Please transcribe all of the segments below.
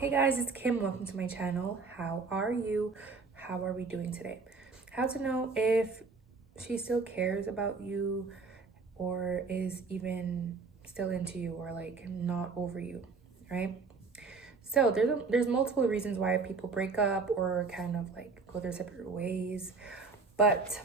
Hey guys, it's Kim. Welcome to my channel. How are you? How are we doing today? How to know if she still cares about you or is even still into you or like not over you, right? So there's multiple reasons why people break up or kind of like go their separate ways. But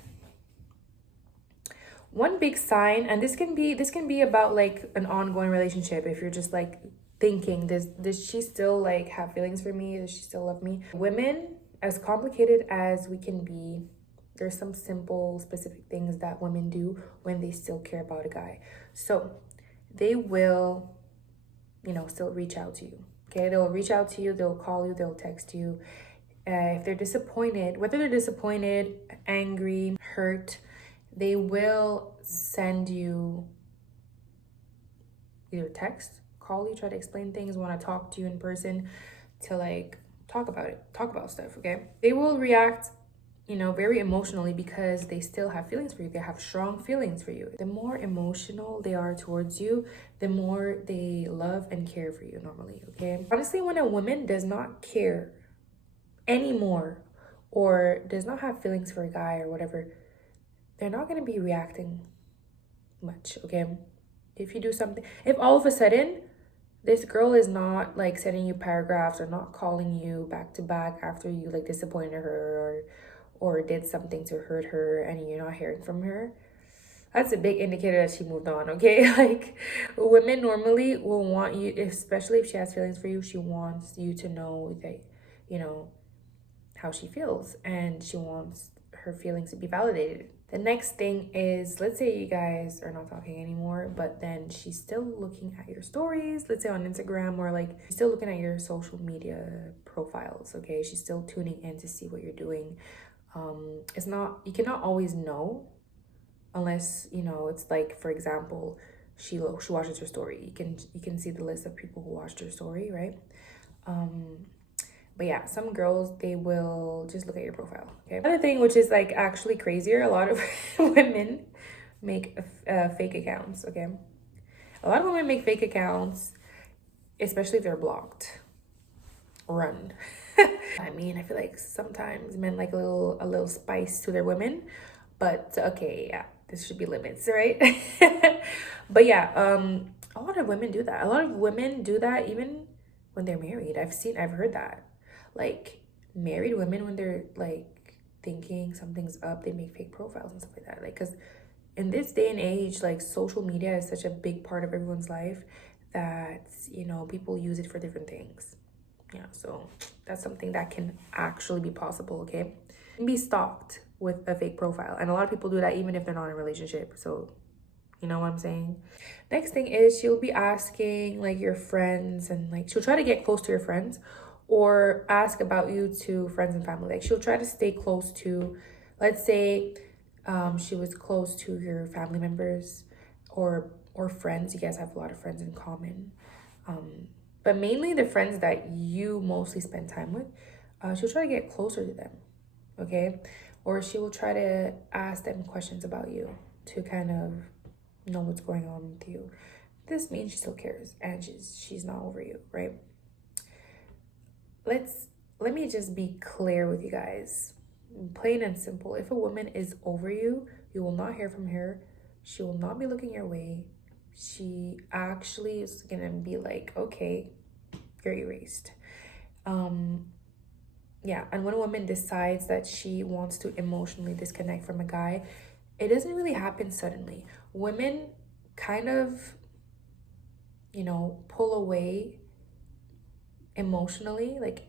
one big sign, and this can be about like an ongoing relationship. If you're just like thinking, does she still like have feelings for me, does she still love me? Women, as complicated as we can be, there's some simple specific things that women do when they still care about a guy. So they will, still reach out to you. Okay, they'll reach out to you, they'll call you, they'll text you. If they're disappointed, whether they're disappointed, angry, hurt, they will send you either text, call you, try to explain things, want to talk to you in person to like talk about stuff, okay? They will react, very emotionally because they still have feelings for you. They have strong feelings for you. The more emotional they are towards you, the more they love and care for you normally, okay? Honestly, when a woman does not care anymore or does not have feelings for a guy or whatever, they're not going to be reacting much, okay? If you do something, if all of a sudden this girl is not like sending you paragraphs or not calling you back to back after you like disappointed her or did something to hurt her and you're not hearing from her, that's a big indicator that she moved on, okay? Like, women normally will want you, especially if she has feelings for you, she wants you to know that, you know, how she feels and she wants her feelings to be validated. The next thing is, let's say you guys are not talking anymore, but then she's still looking at your stories, let's say on Instagram, or like still looking at your social media profiles, okay? She's still tuning in to see what you're doing. It's not, you cannot always know unless, it's like, for example, she watches her story. You can see the list of people who watched her story, right? But yeah, some girls, they will just look at your profile, okay? Another thing, which is like actually crazier, a lot of women make fake accounts, okay? A lot of women make fake accounts, especially if they're blocked. Run. I mean, I feel like sometimes men like a little spice to their women, but okay, yeah, this should be limits, right? But yeah, a lot of women do that. A lot of women do that even when they're married. I've heard that. Like, married women, when they're like thinking something's up, they make fake profiles and stuff like that. Like, because in this day and age, like, social media is such a big part of everyone's life that, people use it for different things. Yeah, so that's something that can actually be possible, okay? You can be stalked with a fake profile, and a lot of people do that even if they're not in a relationship. So, you know what I'm saying? Next thing is, she'll be asking like your friends, and like she'll try to get close to your friends or ask about you to friends and family. Like, she'll try to stay close to, let's say, she was close to your family members or friends. You guys have a lot of friends in common. But mainly the friends that you mostly spend time with, she'll try to get closer to them, okay? Or she will try to ask them questions about you to kind of know what's going on with you. This means she still cares and she's not over you, right? Let me just be clear with you guys. Plain and simple. If a woman is over you, you will not hear from her. She will not be looking your way. She actually is gonna be like, okay, you're erased. Yeah, and when a woman decides that she wants to emotionally disconnect from a guy, it doesn't really happen suddenly. Women kind of, pull away emotionally, like,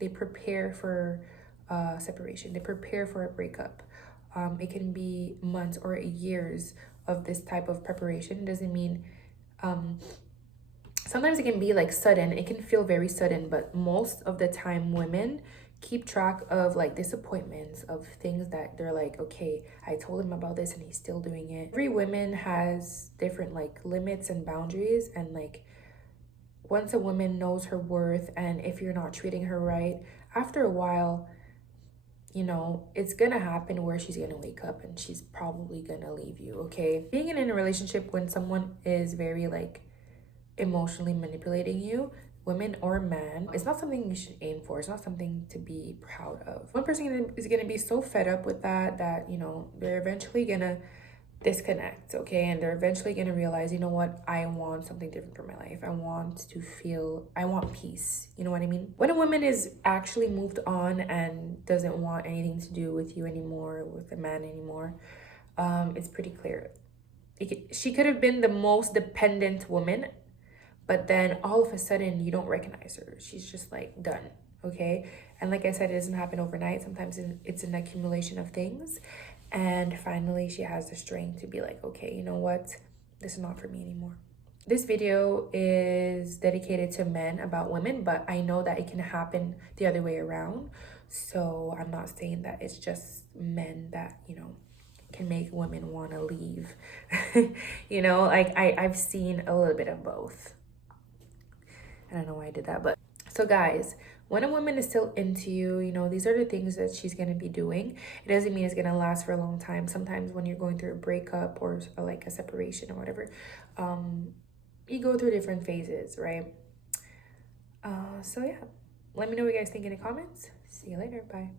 they prepare for separation, they prepare for a breakup. It can be months or years of this type of preparation. It doesn't mean sometimes it can be like sudden, it can feel very sudden, but most of the time women keep track of like disappointments, of things that they're like, okay, I told him about this and he's still doing it. Every woman has different like limits and boundaries, and like, once a woman knows her worth, and if you're not treating her right, after a while, it's gonna happen where she's gonna wake up and she's probably gonna leave you, okay? Being in a relationship when someone is very like emotionally manipulating you, women or men, it's not something you should aim for. It's not something to be proud of. One person is gonna be so fed up with that, you know, they're eventually gonna disconnect, okay? And they're eventually gonna realize, you know what, I want something different for my life. I want peace. You know what I mean? When a woman is actually moved on and doesn't want anything to do with you anymore, with a man anymore, it's pretty clear. She could have been the most dependent woman, but then all of a sudden you don't recognize her. She's just like done, okay? And like I said, it doesn't happen overnight. Sometimes it's an accumulation of things. And finally, she has the strength to be like, okay, you know what? This is not for me anymore. This video is dedicated to men about women, but I know that it can happen the other way around. So I'm not saying that it's just men that, you know, can make women want to leave. You know, like I've seen a little bit of both. I don't know why I did that, but so guys, when a woman is still into you, you know, these are the things that she's going to be doing. It doesn't mean it's going to last for a long time. Sometimes when you're going through a breakup or like a separation or whatever, you go through different phases, right? So yeah, let me know what you guys think in the comments. See you later. Bye.